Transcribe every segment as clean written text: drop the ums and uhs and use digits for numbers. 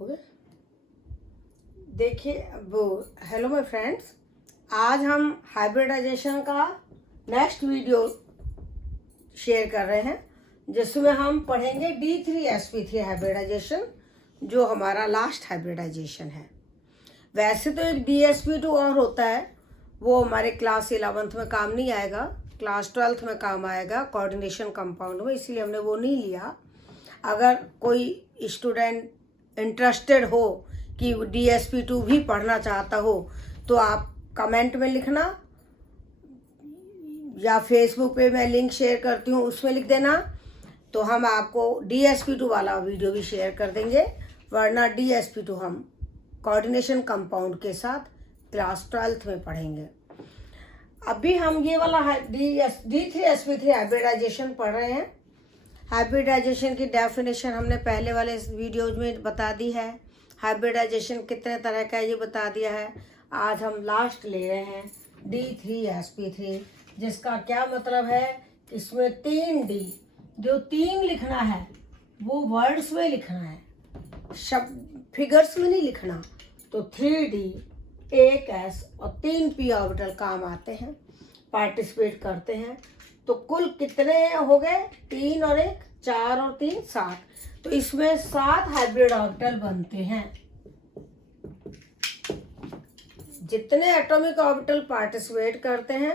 हो गया। देखिए वो, हेलो माय फ्रेंड्स, आज हम हाइब्रिडाइजेशन का नेक्स्ट वीडियो शेयर कर रहे हैं, जिसमें हम पढ़ेंगे D3sp3 हाइब्रिडाइजेशन, जो हमारा लास्ट हाइब्रिडाइजेशन है। वैसे तो एक DsP2 और होता है, वो हमारे क्लास 11th में काम नहीं आएगा, क्लास 12th में काम आएगा कोऑर्डिनेशन कंपाउंड में, इसलिए हमने वो नहीं लिया। अगर कोई स्टूडेंट इंटरेस्टेड हो कि DsP2 भी पढ़ना चाहता हो तो आप कमेंट में लिखना, या फेसबुक पे मैं लिंक शेयर करती हूँ उसमें लिख देना, तो हम आपको DsP2 वाला वीडियो भी शेयर कर देंगे। वरना DsP2 हम कोऑर्डिनेशन कंपाउंड के साथ क्लास 12th में पढ़ेंगे। अभी हम ये वाला D3sp3 हाइब्रिडाइजेशन पढ़ रहे हैं। हाइब्रिडाइजेशन की डेफिनेशन हमने पहले वाले वीडियोज में बता दी है, हाइब्रिडाइजेशन कितने तरह का ये बता दिया है। आज हम लास्ट ले रहे हैं D3sp3, जिसका क्या मतलब है, इसमें 3D, जो 3 लिखना है वो वर्ड्स में लिखना है, शब्द फिगर्स में नहीं लिखना। तो 3D, 1s और 3p ऑर्बिटल काम आते हैं, पार्टिसिपेट करते हैं। तो कुल कितने हो गए, 3 और 1 4 और 3 7। तो इसमें 7 हाइब्रिड ऑर्बिटल बनते हैं। जितने एटॉमिक ऑर्बिटल पार्टिसिपेट करते हैं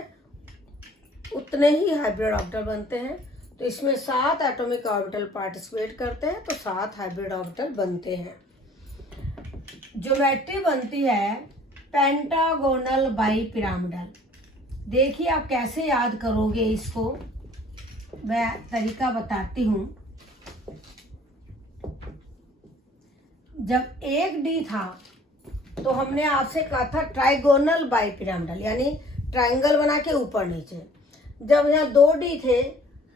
उतने ही हाइब्रिड ऑर्बिटल बनते हैं। तो इसमें 7 एटॉमिक ऑर्बिटल पार्टिसिपेट करते हैं तो 7 हाइब्रिड ऑर्बिटल बनते हैं। ज्योमेट्री बनती है पेंटागोनल बाइपिरामिडल। देखिए आप कैसे याद करोगे इसको, मैं तरीका बताती हूँ। जब 1D था तो हमने आपसे कहा था ट्राइगोनल बाइपिरामिडल, यानी ट्राइंगल बना के ऊपर नीचे। जब यहाँ 2D थे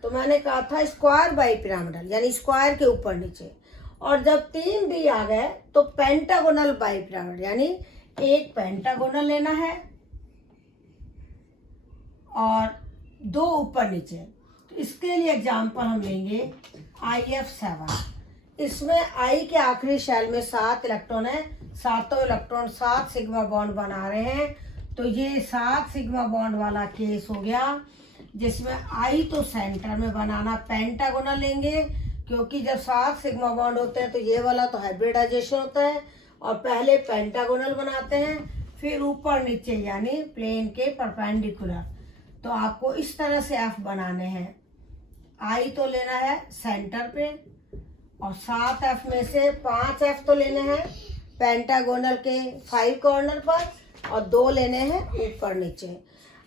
तो मैंने कहा था स्क्वायर बाइपिरामिडल, यानी स्क्वायर के ऊपर नीचे। और जब 3D आ गए तो पेंटागोनल बाइपिरामिडल, यानी एक पेंटागोनल लेना है और 2 ऊपर नीचे। तो इसके लिए एग्जाम्पल हम लेंगे IF7। इसमें I के आखिरी शेल में 7 इलेक्ट्रॉन है, सातों इलेक्ट्रॉन 7 सिग्मा बॉन्ड बना रहे हैं। तो ये 7 सिग्मा बॉन्ड वाला केस हो गया, जिसमें I तो सेंटर में बनाना पेंटागोनल लेंगे, क्योंकि जब 7 सिग्मा बॉन्ड होते हैं तो ये वाला तो हाइब्रिडाइजेशन होता है, और पहले पेंटागोनल बनाते हैं फिर ऊपर नीचे, यानी प्लेन के परपेंडिकुलर। तो आपको इस तरह से F बनाने हैं। I तो लेना है सेंटर पे, और 7F में से 5F तो लेने हैं पेंटागोनल के 5 कॉर्नर पर, और 2 लेने हैं ऊपर नीचे।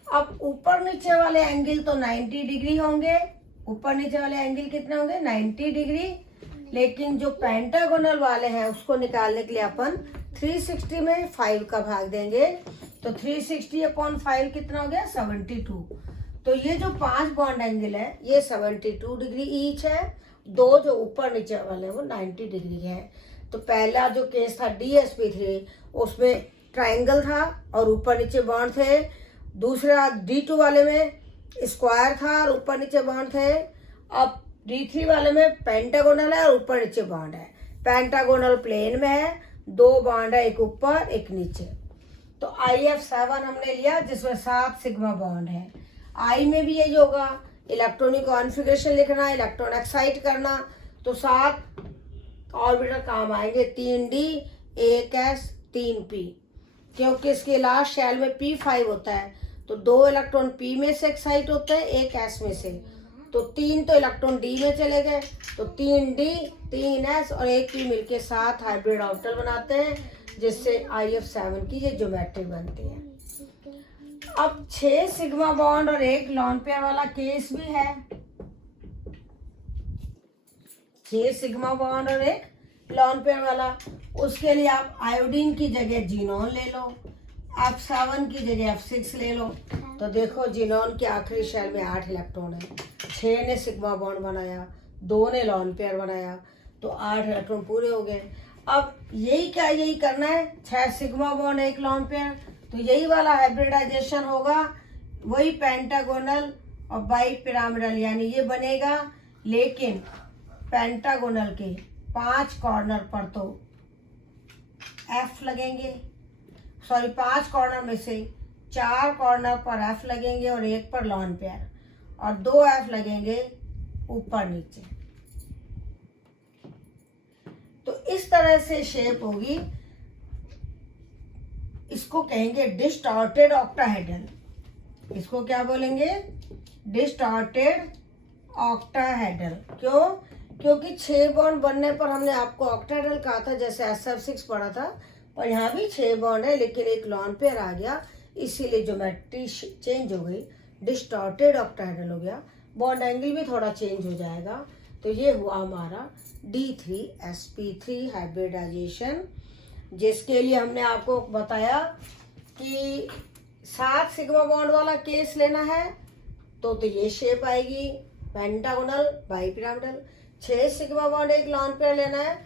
अब ऊपर नीचे वाले एंगल तो 90 डिग्री होंगे। ऊपर नीचे वाले एंगल कितने होंगे, 90 डिग्री। लेकिन जो पेंटागोनल वाले हैं उसको निकालने के लिए अपन 360 में 5 का भाग देंगे। तो 360/5 कितना हो गया, 72। तो ये जो 5 बॉन्ड एंगल है ये 72 डिग्री ईच है। 2 जो ऊपर नीचे वाले हैं वो 90 डिग्री है। तो पहला जो केस था DsP3, उसमें ट्राइंगल था और ऊपर नीचे बॉन्ड थे। दूसरा D2 वाले में स्क्वायर था और ऊपर नीचे बॉन्ड थे। अब D3 वाले में पेंटागोनल है और ऊपर नीचे बॉन्ड है। पेंटागोनल प्लेन में है, 2 बॉन्ड है, एक ऊपर एक नीचे। तो IF7 हमने लिया, जिसमें 7 सिग्मा बॉन्ड है। I में भी यही होगा, इलेक्ट्रॉनिक कॉन्फ़िगरेशन लिखना, इलेक्ट्रॉन एक्साइट करना। तो 7 ऑर्बिटल काम आएंगे, 3D, 1s, 3p, क्योंकि इसके लास्ट शेल में P5 होता है। तो 2 इलेक्ट्रॉन P में से एक्साइट होते हैं, 1 S में से। तो 3 तो इलेक्ट्रॉन D में चले गए। तो 3D, 3s और 1p मिलके 7 हाइब्रिड ऑर्बिटल बनाते हैं, जिससे IF7 की ये ज्योमेट्री बनती है। अब 6 सिग्मा बॉन्ड और 1 लॉन पेयर वाला केस भी है। 6 सिग्मा बॉन्ड और 1 लॉन पेयर वाला, उसके लिए आप आयोडीन की जगह जीनोन ले लो, F7 की जगह F6 ले लो। तो देखो जीनोन के आखिरी शेल में 8 इलेक्ट्रॉन है, 6 ने सिग्मा बॉन्ड बनाया, 2 ने लॉन पेयर बनाया, तो 8 इलेक्ट्रॉन पूरे हो गए। अब यही करना है, 6 सिग्मा बॉन्ड 1 लॉन पेयर। तो यही वाला हाइब्रिडाइजेशन होगा, वही पेंटागोनल और बाइपिरामिडल, यानी ये बनेगा। लेकिन पेंटागोनल के 5 कॉर्नर पर तो एफ लगेंगे, सॉरी 5 कॉर्नर में से 4 कॉर्नर पर एफ लगेंगे और 1 पर लॉन पेयर, और 2 एफ लगेंगे ऊपर नीचे। तो इस तरह से शेप होगी। इसको कहेंगे डिस्टॉर्टेड ऑक्टाहेड्रल। इसको क्या बोलेंगे? Distorted octahedral. क्यों? क्योंकि 6 बॉन्ड बनने पर हमने आपको ऑक्टाहेड्रल कहा था, जैसे SF6 पढ़ा था, पर यहाँ भी 6 बॉन्ड है लेकिन एक लॉन पेयर आ गया, इसीलिए ज्योमेट्री चेंज हो गई, डिस्टॉर्टेड ऑक्टाहेड्रल हो गया। बॉन्ड एंगल भी थोड़ा चेंज हो जाएगा। तो ये हुआ हमारा D3sp3 हाइब्रिडाइजेशन, जिसके लिए हमने आपको बताया कि 7 सिग्मा बॉन्ड वाला केस लेना है तो ये शेप आएगी पेंटागोनल बाइपिरामिडल। 6 सिग्मा बॉन्ड एक लॉन पेयर लेना है,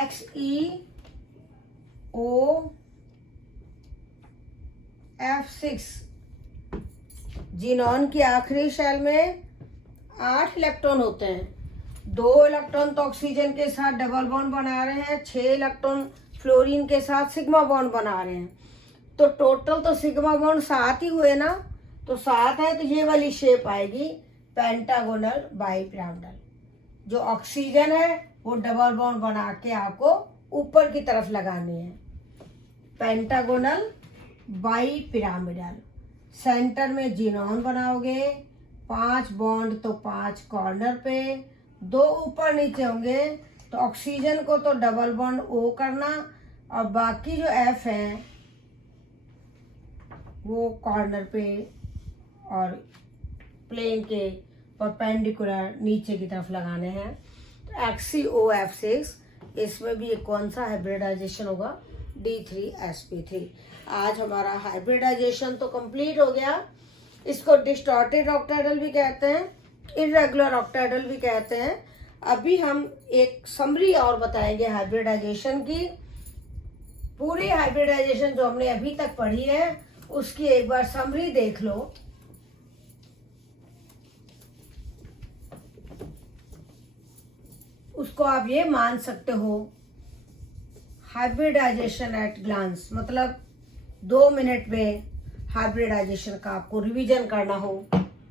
XeOF6। जिनॉन की आखिरी शेल में 8 इलेक्ट्रॉन होते हैं। 2 इलेक्ट्रॉन तो ऑक्सीजन के साथ डबल बॉन्ड बना रहे हैं, 6 इलेक्ट्रॉन फ्लोरीन के साथ सिग्मा बॉन्ड बना रहे हैं। तो टोटल तो सिग्मा बॉन्ड 7 ही हुए ना, तो 7 है तो ये वाली शेप आएगी पेंटागोनल बाइपिरामिडल। जो ऑक्सीजन है वो डबल बॉन्ड बना के आपको ऊपर की तरफ लगानी है, पेंटागोनल बाइपिरामिडल। सेंटर में जिनॉन बनाओगे, 5 बॉन्ड तो 5 कॉर्नर पे, 2 ऊपर नीचे होंगे। तो ऑक्सीजन को तो डबल बॉन्ड O करना, और बाकी जो F है वो कॉर्नर पे और प्लेन के परपेंडिकुलर नीचे की तरफ लगाने हैं। तो XeOF6, इसमें भी एक कौन सा हाइब्रिडाइजेशन होगा? D3sp3। आज हमारा हाइब्रिडाइजेशन तो कंप्लीट हो गया। इसको डिस्टॉर्टेड ऑक्टाहेड्रल भी कहते हैं, इर्रेगुलर ऑक्टाहेड्रल भी कहते हैं। अभी हम एक समरी और बताएंगे हाइब्रिडाइजेशन की। पूरी हाइब्रिडाइजेशन जो हमने अभी तक पढ़ी है उसकी एक बार समरी देख लो। उसको आप ये मान सकते हो हाइब्रिडाइजेशन एट ग्लांस, मतलब 2 मिनट में हाइब्रिडाइजेशन का आपको रिवीजन करना हो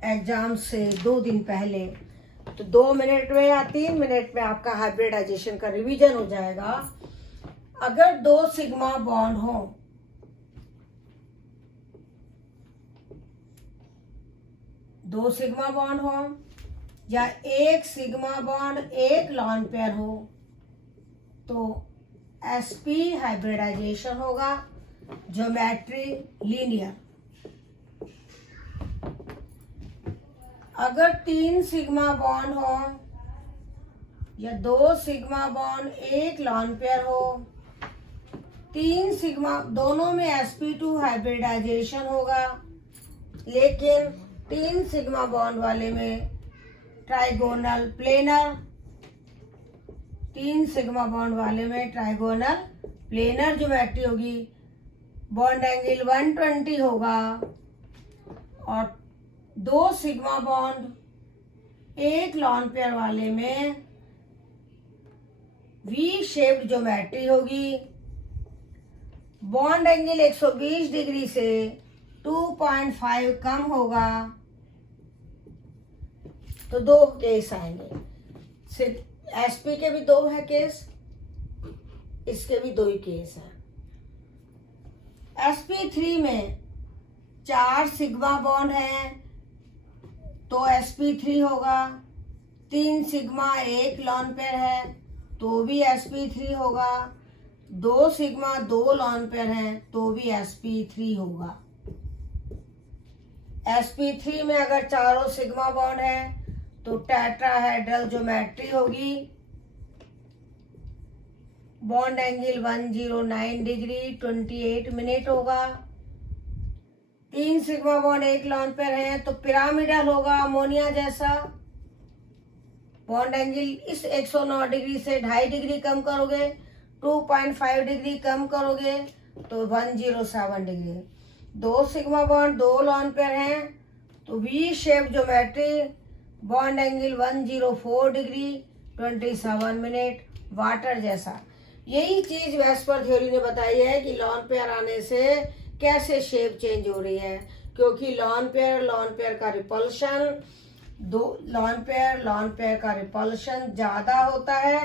एग्जाम से 2 दिन पहले, तो 2 मिनट में या 3 मिनट में आपका हाइब्रिडाइजेशन का रिवीजन हो जाएगा। अगर 2 सिग्मा बॉन्ड हो, या 1 सिग्मा बॉन्ड एक लॉन पेयर हो, तो sp हाइब्रिडाइजेशन होगा, ज्योमेट्री लीनियर। अगर 3 सिग्मा बॉन्ड हो या 2 सिग्मा बॉन्ड एक लॉन पेयर हो, 3 सिग्मा दोनों में sp2 हाइब्रिडाइजेशन होगा, लेकिन 3 सिग्मा बॉन्ड वाले में ट्राइगोनल प्लेनर, 3 सिग्मा बॉन्ड वाले में ट्राइगोनल प्लेनर ज्योमेट्री होगी। बॉन्ड एंगल 120 होगा, और 2 सिग्मा बॉन्ड एक लॉन पेयर वाले में वी शेप्ड ज्योमेट्री होगी। बॉन्ड एंगल 120 डिग्री से 2.5 कम होगा। तो 2 केस आएंगे। sp के भी 2 है केस, इसके भी 2 ही केस है। sp3 में 4 सिग्मा बॉन्ड है तो sp3 होगा, 3 सिग्मा एक लॉन पेयर है तो भी sp3 होगा, 2 सिग्मा 2 लॉन पेयर है तो भी sp3 होगा। sp3 में अगर चारों सिग्मा बॉन्ड है तो टेट्राहेड्रल ज्योमेट्री होगी। बॉन्ड एंगल 109 डिग्री 28 मिनट होगा। 3 सिग्मा बॉन्ड एक लॉन पेयर है तो पिरामिडल होगा, अमोनिया जैसा। बॉन्ड एंगल इस 109 डिग्री से 2.5 डिग्री कम करोगे, 2.5 डिग्री कम करोगे तो 107 degree. 2 sigma bond 2 lone pair हैं तो V shape geometry, bond angle 104 degree 27 minute, water जैसा। यही चीज वेस्पर थ्योरी ने बताई है कि लॉन पेयर आने से कैसे शेप चेंज हो रही है, क्योंकि लॉन पेयर का रिपल्शन लॉन पेयर का रिपल्शन ज्यादा होता है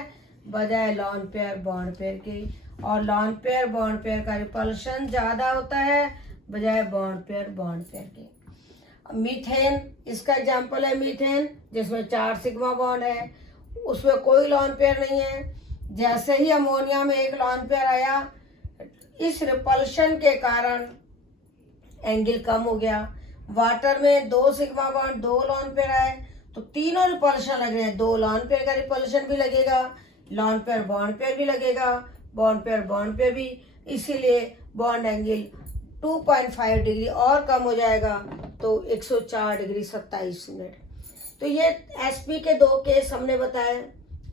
बजाय लॉन पेयर बॉन्ड पेयर के, और लॉन पेयर बॉन्ड पेयर का रिपल्शन ज्यादा होता है बजाय बॉन्ड पेयर के। मीथेन, इसका एग्जांपल है मीथेन, जिसमें 4 सिग्मा बॉन्ड है, उसमें कोई लॉन पेयर नहीं है। जैसे ही अमोनिया में एक लॉन पेयर आया, इस रिपल्शन के कारण एंगल कम हो गया। वाटर में 2 सिग्मा बॉन्ड 2 लॉन पेयर आए तो तीनों रिपल्शन लग रहे हैं, 2 लॉन पेयर का रिपल्शन भी लगेगा, लॉन पेयर बॉन्ड पेयर भी लगेगा, बॉन्ड पेयर भी, इसीलिए बॉन्ड एंगल 2.5 डिग्री और कम हो जाएगा, तो 104 डिग्री 27 मिनट। तो ये sp के 2 केस हमने बताए,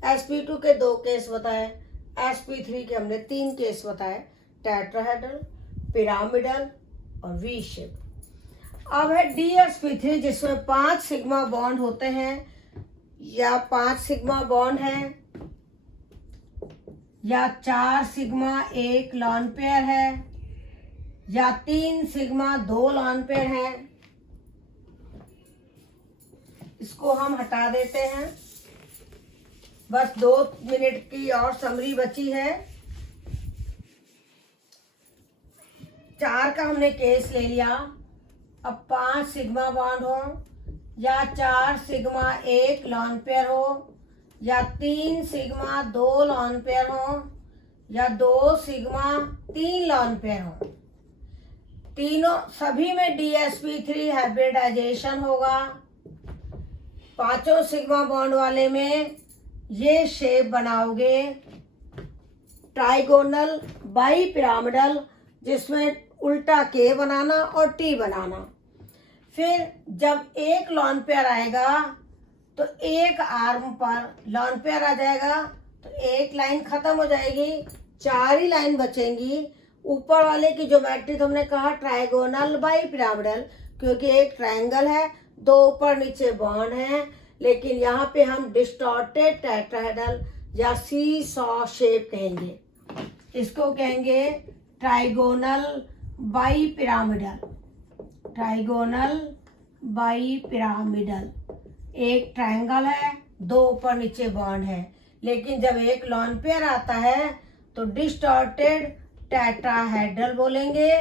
sp2 के 2 केस बताए, sp3 के हमने 3 केस बताए, टेट्राहेड्रल, पिरामिडल और वी शेप। अब है dsp3, जिसमें 5 सिग्मा बॉन्ड होते हैं, या 5 सिग्मा बॉन्ड है, या 4 सिग्मा 1 लॉन पेयर है, या 3 सिग्मा 2 लॉन पेयर है। इसको हम हटा देते हैं, बस 2 मिनट की और समरी बची है। 4 का हमने केस ले लिया। अब 5 सिग्मा बॉन्ड हो, या 4 सिग्मा 1 लॉन पेयर हो, या 3 सिग्मा 2 लॉन पेयर हो, या 2 सिग्मा 3 लॉन पेयर हो, तीनों सभी में dsp3 हाइब्रिडाइजेशन होगा। 5 सिग्मा बॉन्ड वाले में ये शेप बनाओगे ट्राइगोनल बाई पिरामिडल, जिसमें उल्टा K बनाना और T बनाना। फिर जब एक लॉन पेयर आएगा तो एक आर्म पर लॉन पेयर आ जाएगा, तो एक लाइन खत्म हो जाएगी, 4 ही लाइन बचेंगी। ऊपर वाले की ज्योमेट्री तो हमने कहा ट्राइगोनल बाई पिरामिडल, क्योंकि एक ट्रायंगल है, 2 ऊपर नीचे बॉन्ड है, लेकिन यहाँ पे हम डिस्टॉर्टेड टेट्राहेड्रल या सी सॉ शेप कहेंगे। इसको कहेंगे trigonal bi pyramidal, trigonal bi pyramidal. एक ट्रायंगल है, 2 ऊपर नीचे बॉन्ड है, लेकिन जब एक लॉन पेयर आता है तो डिस्टॉर्टेड टेट्राहेड्रल बोलेंगे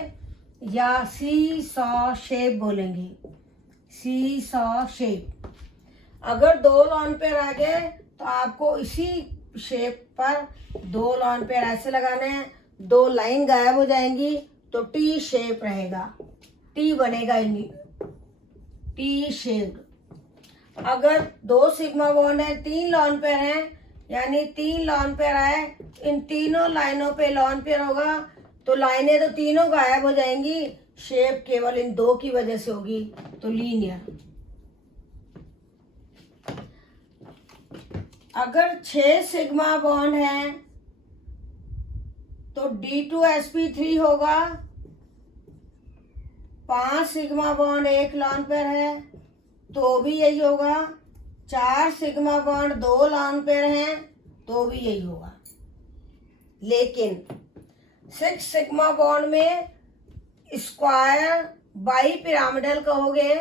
या सी सॉ शेप बोलेंगे, सी सॉ शेप। अगर 2 लॉन पेयर आ गए तो आपको इसी शेप पर 2 लॉन पेयर ऐसे लगाने हैं, 2 लाइन गायब हो जाएंगी तो टी शेप रहेगा, टी बनेगा, टी शेप। अगर 2 सिग्मा बॉन्ड है, 3 लॉन पेयर हैं, यानी 3 लॉन पेयर आए, इन तीनों लाइनों पे लॉन पेयर होगा, तो लाइनें तो तीनों गायब हो जाएंगी, शेप केवल इन 2 की वजह से होगी, तो लीनियर। अगर 6 सिग्मा बॉन्ड है तो D2sp3 होगा, 5 सिग्मा बॉन्ड 1 लॉन पेयर है तो भी यही होगा, 4 सिग्मा बॉन्ड 2 लॉन पेयर हैं तो भी यही होगा। लेकिन 6 सिग्मा बॉन्ड में स्क्वायर बाई पिरामिडल कहोगे,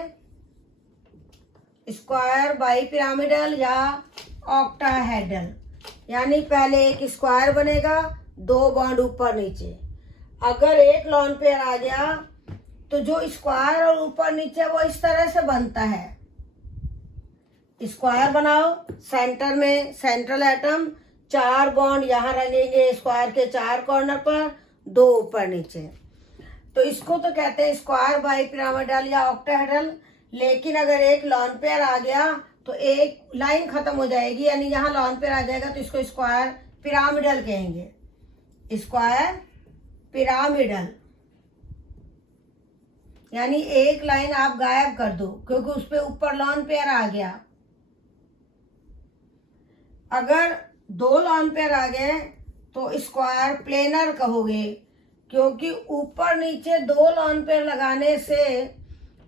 स्क्वायर बाई पिरामिडल या ऑक्टाहेड्रल, यानी पहले एक स्क्वायर बनेगा, 2 बॉन्ड ऊपर नीचे। अगर एक लॉन पेयर आ गया तो जो स्क्वायर और ऊपर नीचे वो इस तरह से बनता है। स्क्वायर बनाओ, सेंटर में सेंट्रल एटम, 4 बॉन्ड यहाँ रंगेंगे स्क्वायर के 4 कॉर्नर पर, 2 ऊपर नीचे, तो इसको तो कहते हैं स्क्वायर बाई पिरामिडल या ऑक्टाहेड्रल। लेकिन अगर एक लॉन पेयर आ गया तो एक लाइन खत्म हो जाएगी, यानी यहाँ लॉन पेयर आ जाएगा तो इसको स्क्वायर पिरामिडल कहेंगे, स्क्वायर पिरामिडल। यानी एक लाइन आप गायब कर दो क्योंकि उस पे ऊपर लॉन पेयर आ गया। अगर 2 लॉन पेयर आ गए तो स्क्वायर प्लेनर कहोगे, क्योंकि ऊपर नीचे 2 लॉन पेयर लगाने से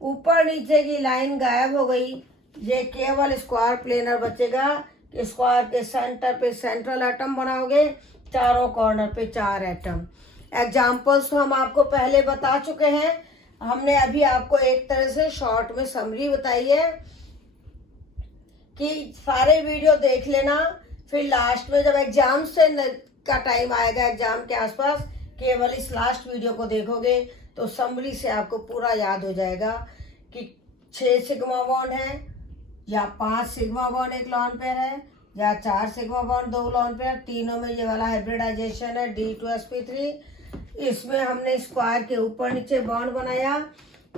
ऊपर नीचे की लाइन गायब हो गई, ये केवल स्क्वायर प्लेनर बचेगा। स्क्वायर के सेंटर पे सेंट्रल एटम बनाओगे चारों कॉर्नर पे 4 एटम। एग्जाम्पल्स तो हम आपको पहले बता चुके हैं। हमने अभी आपको एक तरह से शॉर्ट में समरी बताई है कि सारे वीडियो देख लेना, फिर लास्ट में जब एग्जाम से का टाइम आएगा, एग्जाम के आसपास, केवल इस लास्ट वीडियो को देखोगे तो समरी से आपको पूरा याद हो जाएगा कि 6 सिग्मा बॉन्ड है या 5 सिग्मा बॉन्ड एक लॉन पेयर है या 4 सिग्मा बॉन्ड 2 लॉन पेयर। तीनों में ये वाला हाइब्रिडाइजेशन है D2sp3। इसमें हमने स्क्वायर के ऊपर नीचे बॉन्ड बनाया,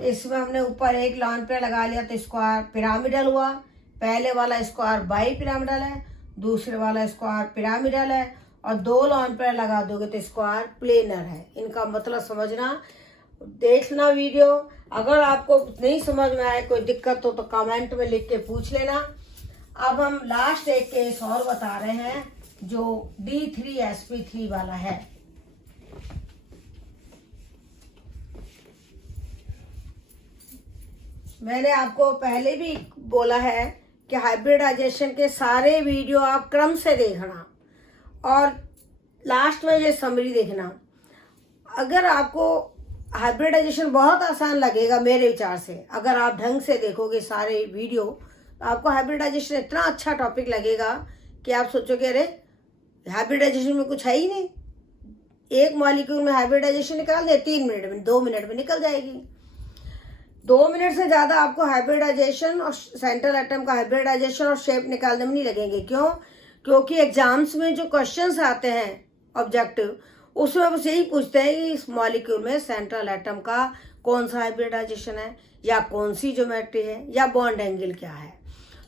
इसमें हमने ऊपर एक लॉन पेयर लगा लिया तो स्क्वायर पिरामिडल हुआ। पहले वाला स्क्वायर बाई पिरामिडल है, दूसरे वाला स्क्वायर पिरामिडल है, और 2 लॉन पेयर लगा दोगे तो स्क्वायर प्लेनर है। इनका मतलब समझना, देखना वीडियो। अगर आपको नहीं समझ में आए, कोई दिक्कत हो तो कमेंट में लिख के पूछ लेना। अब हम लास्ट एक केस और बता रहे हैं जो D3sp3 वाला है। मैंने आपको पहले भी बोला है कि हाइब्रिडाइजेशन के सारे वीडियो आप क्रम से देखना और लास्ट में ये समरी देखना। अगर आपको हाइब्रिडाइजेशन बहुत आसान लगेगा मेरे विचार से, अगर आप ढंग से देखोगे सारे वीडियो तो आपको हाइब्रिडाइजेशन इतना अच्छा टॉपिक लगेगा कि आप सोचोगे अरे हाइब्रिडाइजेशन में कुछ है ही नहीं। एक मॉलिक्यूल में हाइब्रिडाइजेशन निकाल दे 3 मिनट में, 2 मिनट में निकल जाएगी। 2 मिनट से ज़्यादा आपको हाइब्रिडाइजेशन और सेंट्रल एटम का हाइब्रिडाइजेशन और शेप निकालने में नहीं लगेंगे। क्यों? क्योंकि एग्जाम्स में जो क्वेश्चंस आते हैं ऑब्जेक्टिव, उसमें बस यही पूछते हैं कि इस मॉलिक्यूल में सेंट्रल एटम का कौन सा हाइब्रिडाइजेशन है या कौन सी ज्योमेट्री है या बॉन्ड एंगल क्या है।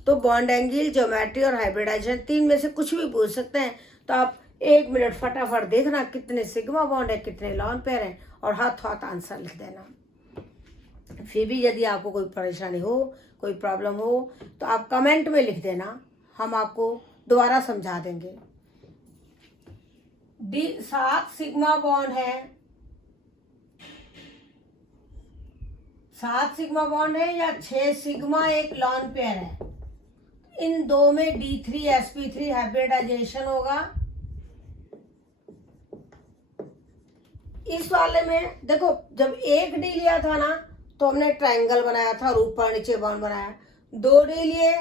तो बॉन्ड एंगल, ज्योमेट्री और हाइब्रिडाइजेशन 3 में से कुछ भी पूछ सकते हैं। तो आप 1 मिनट फटाफट देखना कितने सिग्मा बॉन्ड है, कितने लॉन पेयर हैं, और हाथ हाथ आंसर लिख देना। फिर भी यदि आपको कोई परेशानी हो, कोई प्रॉब्लम हो तो आप कमेंट में लिख देना, हम आपको दोबारा समझा देंगे। 7 सिग्मा बॉन्ड है, 7 सिग्मा बॉन्ड है या 6 सिग्मा एक लॉन पेयर है। इन दो में D3sp3 हाइब्रिडाइजेशन होगा। इस वाले में देखो, जब 1D लिया था ना तो हमने ट्रायंगल बनाया था और ऊपर नीचे बॉन्ड बनाया। 2D लिए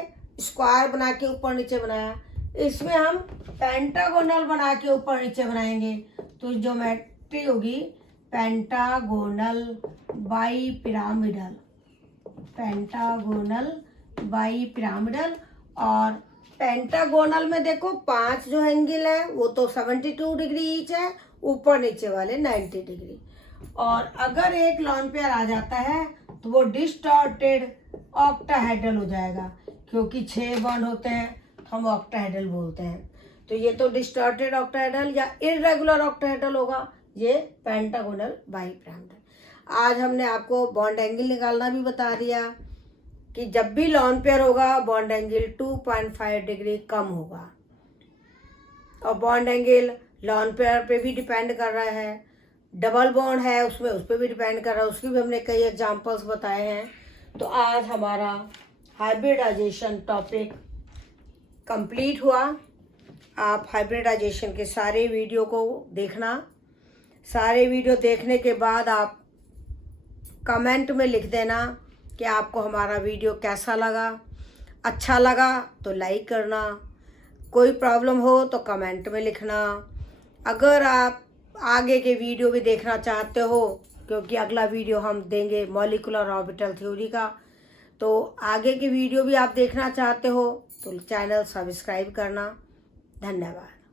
स्क्वायर बना के ऊपर नीचे बनाया। इसमें हम पेंटागोनल बना के ऊपर नीचे बनाएंगे तो ज्योमेट्री होगी pentagonal bi pyramidal, pentagonal bi pyramidal. और पेंटागोनल में देखो 5 जो एंगल है वो तो 72 डिग्री ईच है, ऊपर नीचे वाले 90 डिग्री। और अगर एक लॉन पेयर आ जाता है तो वो डिस्टॉर्टेड ऑक्टाहेड्रल हो जाएगा, क्योंकि 6 बॉन्ड होते हैं तो हम ऑक्टाहेड्रल बोलते हैं। तो ये तो डिस्टॉर्टेड ऑक्टाहेड्रल या इर्रेगुलर ऑक्टाहेड्रल होगा, ये पेंटागोनल बाई पिरामिडल। आज हमने आपको बॉन्ड एंगल निकालना भी बता दिया कि जब भी लॉन पेयर होगा बॉन्ड एंगल 2.5 डिग्री कम होगा। और बॉन्ड एंगल लॉन पेयर पे भी डिपेंड कर रहा है, डबल बॉन्ड है उसमें उस पर भी डिपेंड कर रहा है, उसकी भी हमने कई एग्जांपल्स बताए हैं। तो आज हमारा हाइब्रिडाइजेशन टॉपिक कंप्लीट हुआ। आप हाइब्रिडाइजेशन के सारे वीडियो को देखना। सारे वीडियो देखने के बाद आप कमेंट में लिख देना कि आपको हमारा वीडियो कैसा लगा। अच्छा लगा तो लाइक करना, कोई प्रॉब्लम हो तो कमेंट में लिखना। अगर आप आगे के वीडियो भी देखना चाहते हो, क्योंकि अगला वीडियो हम देंगे मॉलिक्यूलर ऑर्बिटल थ्योरी का, तो आगे के वीडियो भी आप देखना चाहते हो तो चैनल सब्सक्राइब करना। धन्यवाद।